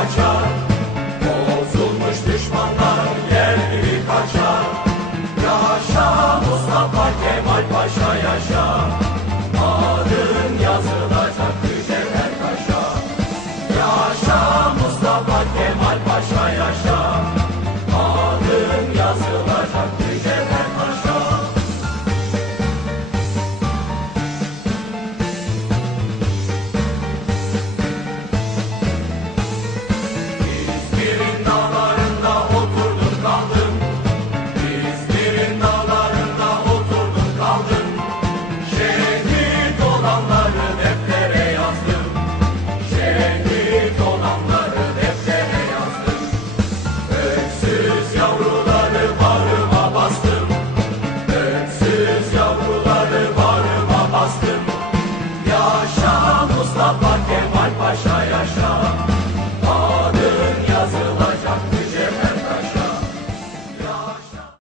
kaçar. Bozulmuş düşmanlar yer gibi kaçar. Yaşa Mustafa Kemal Paşa yaşa. Yaşa yaşa